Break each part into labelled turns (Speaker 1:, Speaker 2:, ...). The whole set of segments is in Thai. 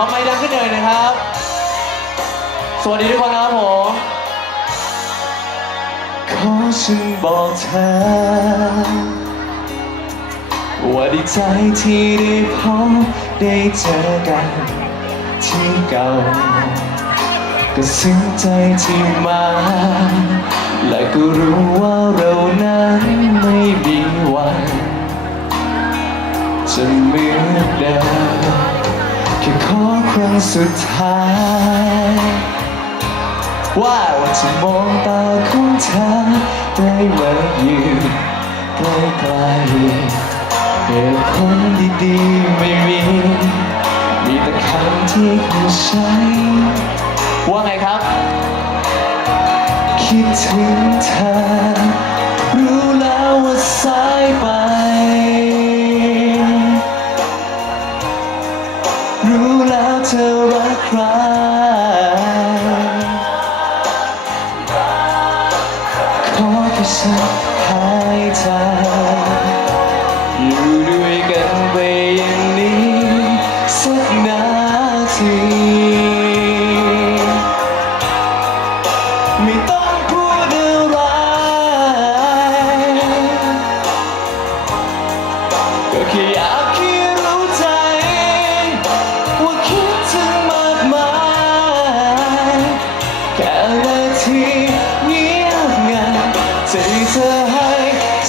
Speaker 1: อไม้ดังขึ้นหน่อยนะครับ สวัสดีทุกคนนะครับผม ขอฉันบอกเธอ ว่าดีใจที่ได้พบได้เจอกันที่เก่า ก็ซึ้งใจที่มา และก็รู้ว่าเรานั้นไม่มีวัน จะเหมือนเดิม ครั้งสุดท้าย ว่าว่าจะมองตาของเธอได้มายืนใกล้ๆเหตุผลดีๆไม่มี มีแต่คำที่คุณใช้ ว่าไงครับ คิดถึงเธอ รู้แล้วว่าสายไป ขอแค่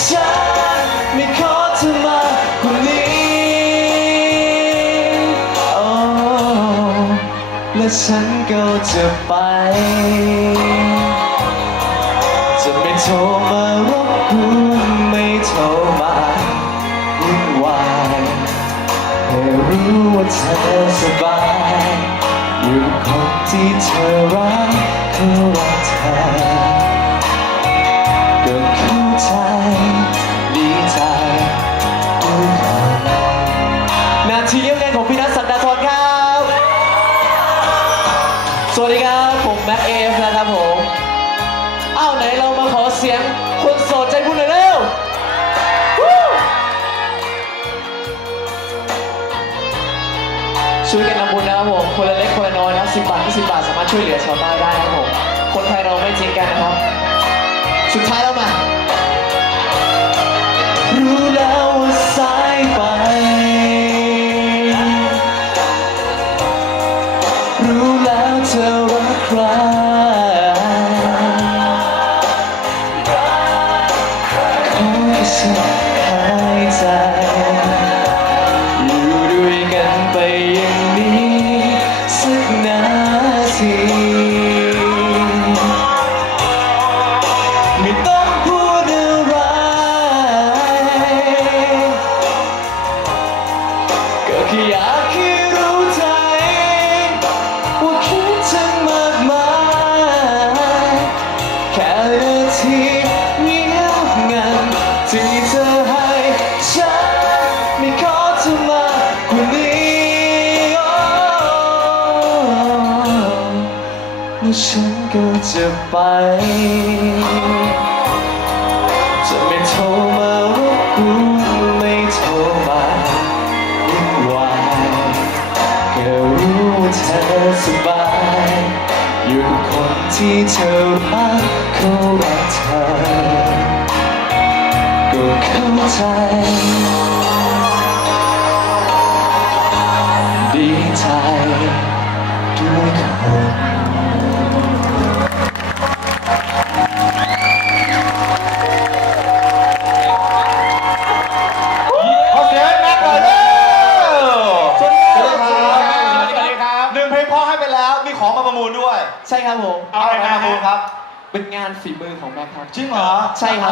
Speaker 1: ฉันไม่ขอเธอมากกว่านี้โอ้และฉันก็จะไป จะไม่โทรมารบกวนไม่โทรมาวุ่นวายให้รู้ว่าเธอสบาย อยู่คนที่เธอรักเขารักเธอ นาทีเยี่ยมเยียนของพี่นัทสันดาธรครับ สวัสดีครับ ผมแม็กเอฟนะครับผม อ้าวไหนเรามาขอเสียงคนโสดใจบุญหน่อยเร็วช่วยกันทำบุญนะครับผม คนละเล็กคนละน้อยนะครับสิบบาท20บาทสามารถช่วยเหลือชาวบ้านได้นะครับผม คนไทยเราไม่ทิ้งกันนะครับ สุดท้ายแล้วมา อใฉันก็จะไป จะไม่โทรมารบกวนไม่โทรมาวุ่นวายแค่รู้ว่าเธอสบาย อยู่กับคนที่เธอรักเขารักเธอ ก็เข้าใจ ดีใจด้วยคน ใช่ครับผม
Speaker 2: เอาอะไรมาประมูลครับ
Speaker 1: เป็นงานฝีมือของแม็กครับ
Speaker 2: จริงเหรอ
Speaker 1: ใช่ครับ